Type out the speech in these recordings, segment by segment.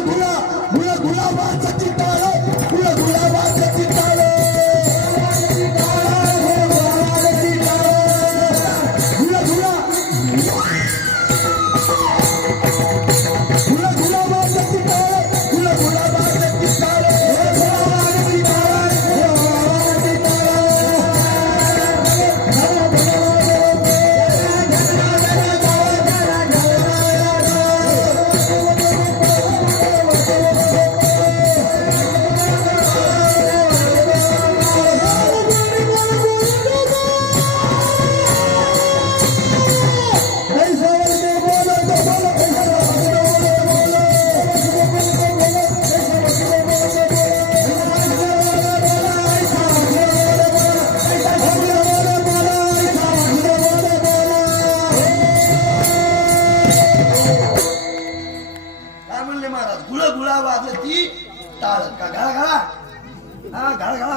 गुलाबाचं चिताळ गुलाबाचं चिताळ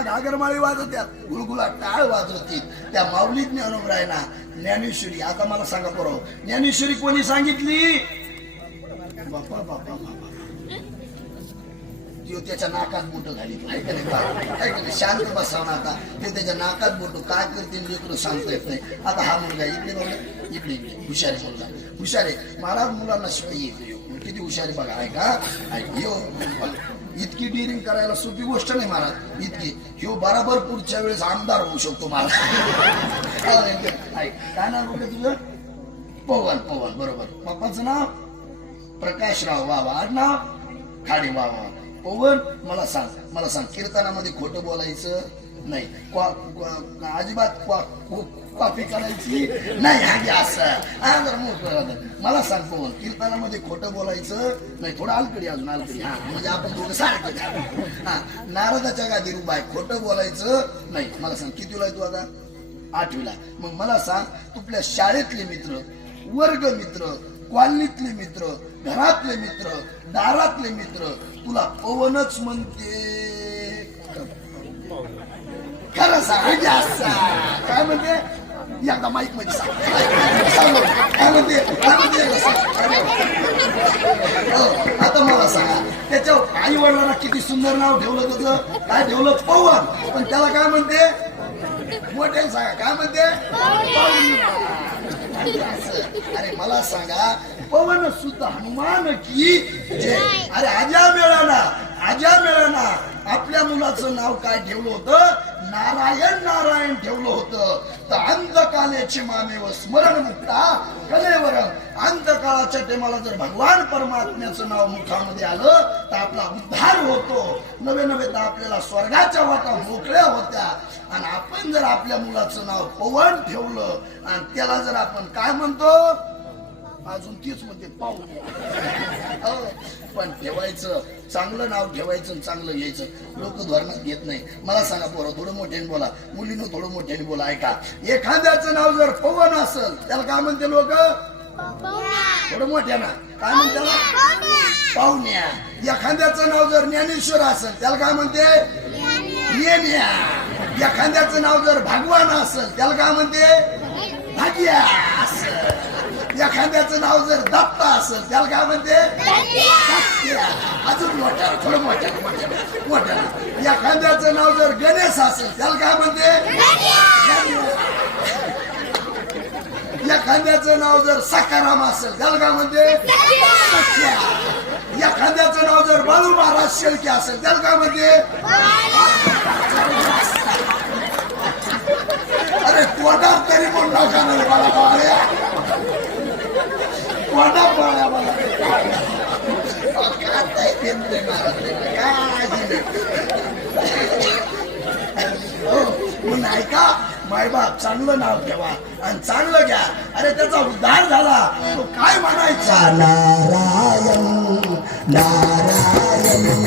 घागरमाळी वाजवत्यात गुळगुळा टाळ वाजवतील त्या माऊली ज्ञानोबराय ना ज्ञानेश्वरी. आता मला सांगा पोराव, ज्ञानेश्वरी कोणी सांगितली? बापा बापा बापा तो त्याच्या नाकात बोट घाली ऐकलं शांत बसावं आता. ते त्याच्या नाकात बोट काय करते लेकरं सांगता येत नाही. आता हा मुलगा इकडे बघा, इकडे इकडे हुशार मुलगा हुशार आहे. महाराज मुलांना शिवाय येते किती हुशारी बघा. ऐका यो इतकी डिरिंग करायला सोपी गोष्ट नाही महाराज. इतकी ह्यो बराबर पुढच्या वेळेस आमदार होऊ शकतो महाराज. काय नाव होतं तुझं? पवन. पवन बरोबर. पप्पाचं नाव प्रकाशराव बाबा. आडनाव खाडे बाबा. पवन मला सांग कीर्तनामध्ये खोटं बोलायचं नाही, अजिबात कॉपी करायची नाही. आधी असं मला सांग पवन, कीर्तनामध्ये खोटं बोलायचं नाही. थोडं अलकडी अजून अलकडी. हा म्हणजे आपण थोडं सारखं. हा नारदाच्या गादी उभा आहे, खोटं बोलायचं नाही. मला सांग कितीला आहे तू आता? 8वीला. मग मला सांग तुपल्या शाळेतले मित्र, वर्ग मित्र, कॉलनीतले मित्र, घरातले मित्र, दारातले मित्र तुला पवनच म्हणते? खरं सांग. काय म्हणते? एकदा माईक मध्ये सांग काय म्हणते. आता मला सांगा त्याच्या आई वडिलांना किती सुंदर नाव ठेवलं त्याचं. काय ठेवलं? पवन. पण त्याला काय म्हणते? मोठ्याला सांगा काय म्हणते? अरे मला सांगा पवन सुद्धा हनुमान की जय. अरे आजा मेळाना आपल्या मुलाचं नाव काय ठेवलं होतं? नारायण ठेवलं होतं. तर अंधकाल्याचे मामेव स्मरण मुक्ता कलेवर. अंधकाळाच्या टेमाला जर भगवान परमात्म्याचं नाव मुखामध्ये आलं तर आपला उद्धार होतो. नवे तर आपल्याला स्वर्गाच्या वाटा मोकळ्या होत्या. आणि आपण जर आपल्या मुलाचं नाव पवन ठेवलं आणि त्याला जर आपण काय म्हणतो अजून तीच म्हणते पाहू. पण ठेवायचं चांगलं नाव ठेवायचं, चांगलं घ्यायचं. लोक धोरणात घेत नाही. मला सांगा पोरं थोडं मोठ्याने बोला, मुलीनं थोडं मोठ्याने बोला. ऐका एखाद्याचं नाव जर पवन असेल त्याला काय म्हणते लोक? थोडं मोठ्यानं काय म्हणते? पाहुण्या. एखाद्याचं नाव जर ज्ञानेश्वर असेल त्याला काय म्हणते? येण्या. एखाद्याचं नाव जर भगवान असेल त्याला काय म्हणते? भाग्या. एखाद्याचं नाव जर दत्ता असेल त्याला काय म्हणते? अजून मोठ्या थोडं मोठ्या. एखाद्याचं नाव जर गणेश असेल त्याला काय म्हणते? एखाद्याचं नाव जर सखाराम असेल त्याला काय म्हणते? एखाद्याचं नाव जर बाळू महाराज शेळके असेल त्याला काय म्हणते? अरे कोणात तरी पण नका मला बाळ्या म्हणून ऐका मायबाप चांगलं नाव ठेवा आणि चांगलं घ्या. अरे त्याचा उद्धार झाला तो काय म्हणायचा? नारायण नारायण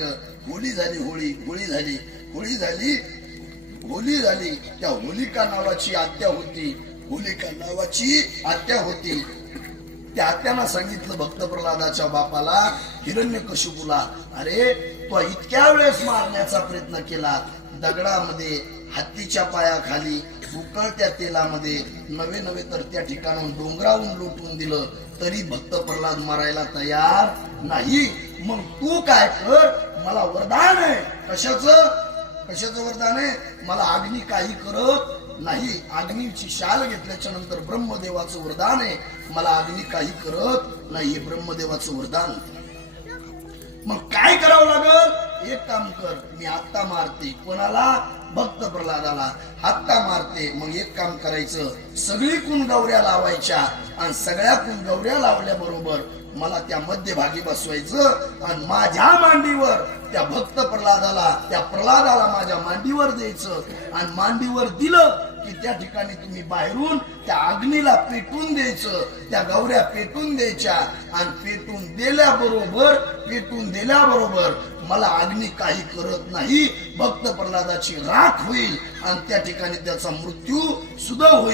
पाठीमाग होळी झाली, होळी झाली, होळी झाली, होळी झाली. त्या होलिका नावाची आत्या होती, होलिका नावाची आत्या होती. त्या आत्यानं सांगितलं भक्त प्रल्हादाच्या बापाला, हिरण्यकशिपूला, अरे तो इतक्या वेळेस मारण्याचा प्रयत्न केला, दगडामध्ये, हत्तीच्या पायाखाली, उकळत्या तेलामध्ये, नवे नवे तर त्या ठिकाणाहून डोंगरावून लुटून दिलं, तरी भक्त प्रल्हाद मारायला तयार नाही. मग तू काय कर, मला वरदान आहे. कशाचं वरदान आहे? मला अग्नी काही करत नाही. अग्नीची शाल घेतल्याच्या नंतर ब्रह्मदेवाचं वरदान आहे, मला अग्नी काही करत नाही. हे ब्रह्मदेवाचं वरदान. मग काय करावं लागल? एक काम कर, मी आत्ता मारते. कोणाला? भक्त प्रल्हादाला आत्ता मारते. मग एक काम करायचं, सगळी कुणगौऱ्या लावायच्या आणि सगळ्या कुणगौऱ्या लावल्याबरोबर मला त्या मध्यभागी बसवायचं आणि माझ्या मांडीवर त्या भक्त प्रल्हादाला, त्या प्रल्हादाला माझ्या मांडीवर द्यायचं. आणि मांडीवर दिलं की त्या ठिकाणी तुम्ही बाहेरून त्या अग्नीला पेटून द्यायचं, त्या गौऱ्या पेटून द्यायच्या. आणि पेटून दिल्याबरोबर मला अग्नी काही करत नाही, भक्त प्रल्हादाची राख होईल आणि त्या ठिकाणी त्याचा मृत्यू सुद्धा होईल.